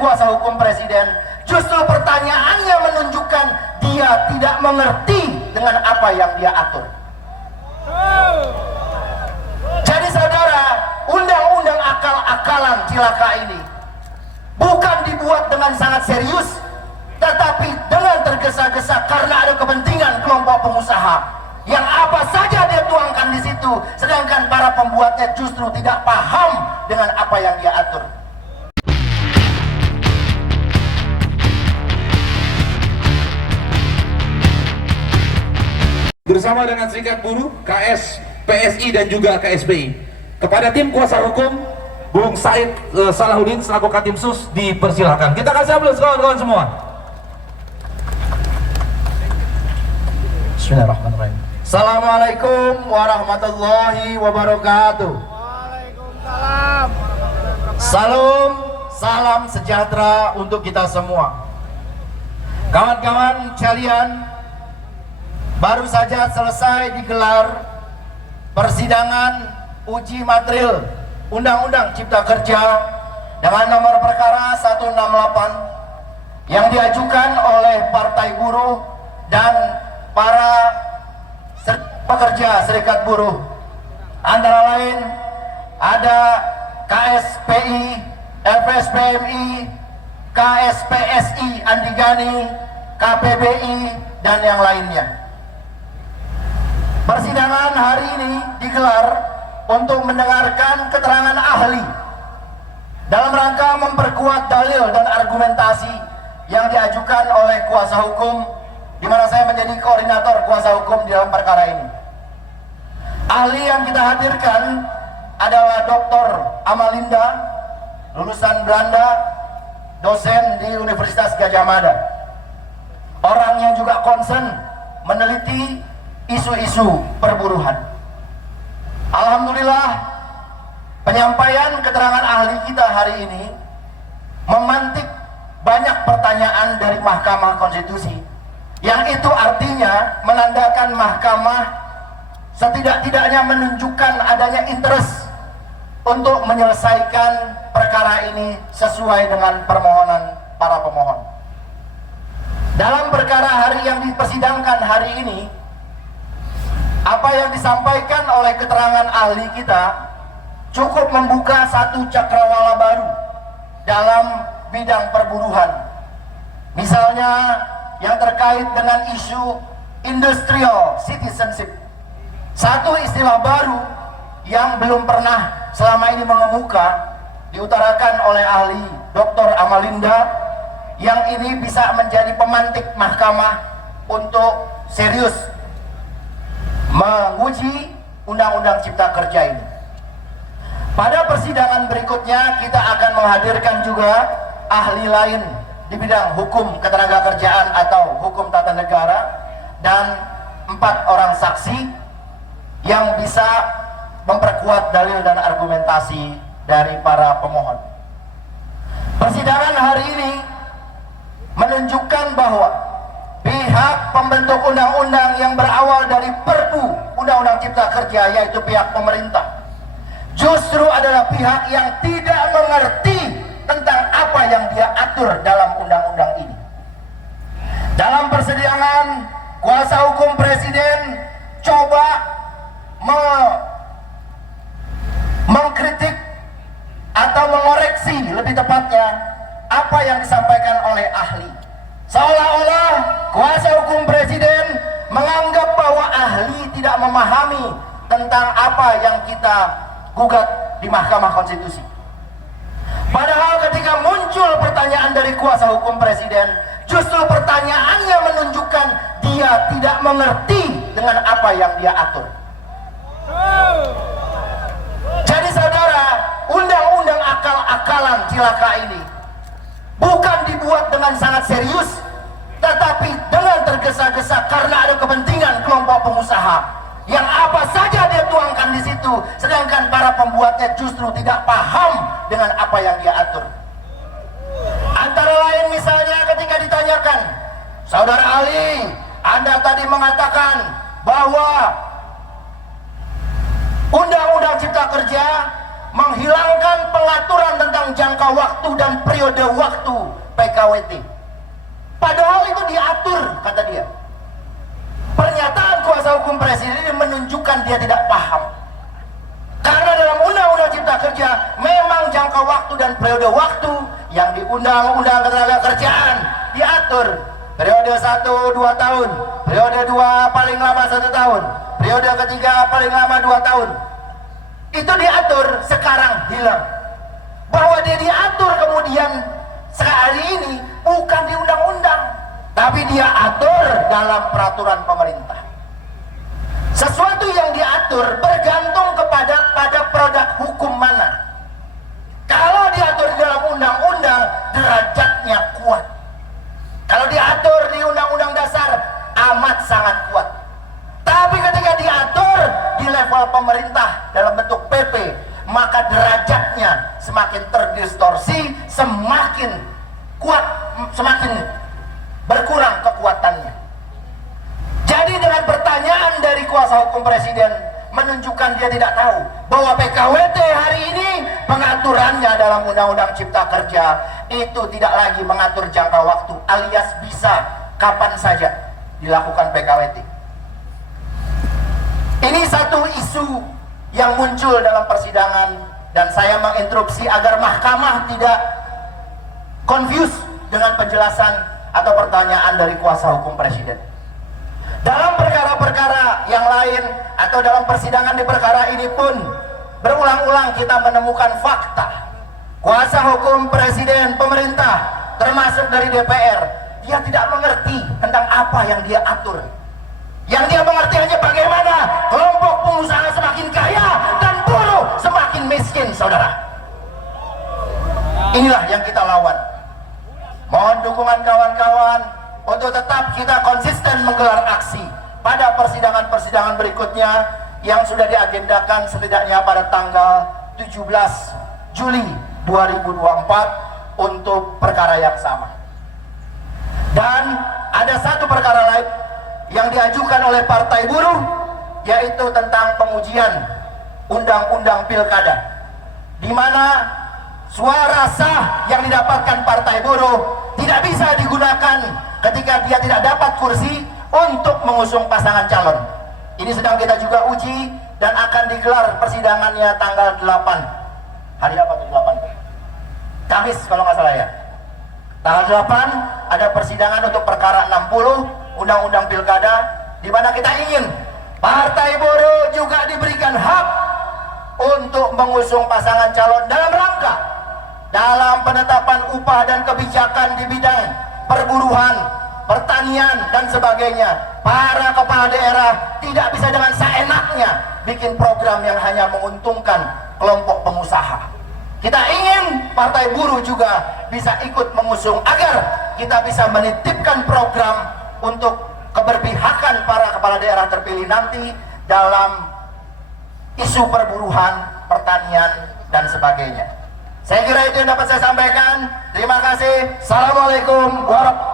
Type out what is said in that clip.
kuasa hukum presiden, justru pertanyaannya menunjukkan dia tidak mengerti dengan apa yang dia atur. Jadi saudara, undang-undang akal-akalan cilaka ini bukan dibuat dengan sangat serius, tetapi dengan tergesa-gesa karena ada kepentingan kelompok pengusaha yang apa saja dia tuangkan di situ, sedangkan para pembuatnya justru tidak paham dengan apa yang dia atur. Bersama dengan Serikat Buruh, KS, PSI dan juga KSPI, kepada tim kuasa hukum Bung Said Salahuddin selaku Katimsus dipersilahkan. Kita kasih aplaus kawan-kawan semua. Bismillahirrahmanirrahim. Assalamualaikum warahmatullahi wabarakatuh. Waalaikumsalam. Salam sejahtera untuk kita semua. Kawan-kawan sekalian, baru saja selesai digelar persidangan uji material Undang-Undang Cipta Kerja dengan nomor perkara 168 yang diajukan oleh Partai Buruh dan para pekerja Serikat Buruh, antara lain ada KSPI, FSPMI, KSPSI Andi Gani, KPBI dan yang lainnya. Persidangan hari ini digelar untuk mendengarkan keterangan ahli dalam rangka memperkuat dalil dan argumentasi yang diajukan oleh kuasa hukum, di mana saya menjadi koordinator kuasa hukum di dalam perkara ini. Ahli yang kita hadirkan adalah Dr. Amalinda, lulusan Belanda, dosen di Universitas Gadjah Mada. Orang yang juga concern meneliti isu-isu perburuhan. Alhamdulillah, penyampaian keterangan ahli kita hari ini memantik banyak pertanyaan dari Mahkamah Konstitusi, yang itu artinya menandakan mahkamah setidak-tidaknya menunjukkan adanya interest untuk menyelesaikan perkara ini sesuai dengan permohonan para pemohon. Dalam perkara hari yang dipersidangkan hari ini, apa yang disampaikan oleh keterangan ahli kita cukup membuka satu cakrawala baru dalam bidang perburuhan. Misalnya yang terkait dengan isu industrial citizenship, satu istilah baru yang belum pernah selama ini mengemuka, diutarakan oleh ahli Dr. Amalinda, yang ini bisa menjadi pemantik mahkamah untuk serius menguji Undang-Undang Cipta Kerja ini. Pada persidangan berikutnya kita akan menghadirkan juga ahli lain di bidang hukum ketenagakerjaan atau hukum tata negara dan 4 orang saksi yang bisa memperkuat dalil dan argumentasi dari para pemohon. Persidangan hari ini menunjukkan bahwa pihak pembentuk undang-undang yang berawal dari Perpu Undang-Undang Cipta Kerja, yaitu pihak pemerintah, justru adalah pihak yang tidak mengerti tentang apa yang dia atur dalam undang-undang ini. Dalam persidangan, kuasa hukum presiden coba mengkritik atau mengoreksi, lebih tepatnya, apa yang disampaikan oleh ahli. Seolah-olah kuasa hukum presiden menganggap bahwa ahli tidak memahami tentang apa yang kita gugat di Mahkamah Konstitusi. Padahal ketika muncul pertanyaan dari kuasa hukum presiden, justru pertanyaannya menunjukkan dia tidak mengerti dengan apa yang dia atur. Jadi saudara, undang-undang akal-akalan cilaka ini bukan dibuat dengan sangat serius, tetapi dengan tergesa-gesa karena ada kepentingan kelompok pengusaha yang apa saja dia tuangkan di situ, sedangkan para pembuatnya justru tidak paham dengan apa yang dia atur. Antara lain misalnya ketika ditanyakan, Saudara Ali, Anda tadi mengatakan bahwa Undang-Undang Cipta Kerja menghilangkan pengaturan tentang jangka waktu dan periode waktu PKWT. Padahal itu diatur, kata dia. Pernyataan kuasa hukum presiden ini menunjukkan dia tidak paham. Karena dalam Undang-Undang Cipta Kerja memang jangka waktu dan periode waktu yang di Undang-Undang Ketenagakerjaan diatur. Periode 1 2 tahun, periode 2 paling lama 1 tahun, periode ketiga paling lama 2 tahun. Itu diatur, sekarang hilang. Bahwa dia diatur kemudian sehari ini bukan di undang-undang, tapi dia atur dalam peraturan pemerintah. Sesuatu yang diatur bergantung pada produk hukum mana. Kalau diatur di dalam undang-undang, derajatnya kuat. Kalau diatur di undang-undang dasar, amat sangat kuat. Tapi ketika diatur di level pemerintah dalam bentuk PP, maka derajatnya semakin terdistorsi, semakin kuat, semakin berkurang kekuatannya. Jadi dengan pertanyaan dari kuasa hukum presiden menunjukkan dia tidak tahu bahwa PKWT hari ini pengaturannya dalam Undang-Undang Cipta Kerja itu tidak lagi mengatur jangka waktu, alias bisa kapan saja dilakukan PKWT. Ini satu isu yang muncul dalam persidangan dan saya menginterupsi agar mahkamah tidak confused dengan penjelasan atau pertanyaan dari kuasa hukum presiden. Dalam perkara-perkara yang lain atau dalam persidangan di perkara ini pun berulang-ulang kita menemukan fakta. Kuasa hukum presiden, pemerintah, termasuk dari DPR, dia tidak mengerti tentang apa yang dia atur. Yang dia mengerti hanya bagaimana kelompok pengusaha semakin kaya dan buruh semakin miskin, saudara. Inilah yang kita lawan. Mohon dukungan kawan-kawan untuk tetap kita konsisten menggelar aksi pada persidangan-persidangan berikutnya yang sudah diagendakan setidaknya pada tanggal 17 Juli 2024 untuk perkara yang sama. Dan ada satu perkara lain yang diajukan oleh Partai Buruh, yaitu tentang pengujian Undang-Undang Pilkada, di mana suara sah yang didapatkan Partai Buruh tidak bisa digunakan ketika dia tidak dapat kursi untuk mengusung pasangan calon. Ini sedang kita juga uji dan akan digelar persidangannya tanggal 8. Hari apa tuh 8? Kamis kalau nggak salah ya. Tanggal 8 ada persidangan untuk perkara 60 Undang-Undang Pilkada, di mana kita ingin Partai Buruh juga diberikan hak untuk mengusung pasangan calon dalam rangka dalam penetapan upah dan kebijakan di bidang perburuhan, pertanian dan sebagainya. Para kepala daerah tidak bisa dengan seenaknya bikin program yang hanya menguntungkan kelompok pengusaha. Kita ingin Partai Buruh juga bisa ikut mengusung agar kita bisa menitipkan program untuk keberpihakan para kepala daerah terpilih nanti dalam isu perburuhan, pertanian dan sebagainya. Saya kira itu yang dapat saya sampaikan. Terima kasih. Assalamualaikum warahmatullahi wabarakatuh.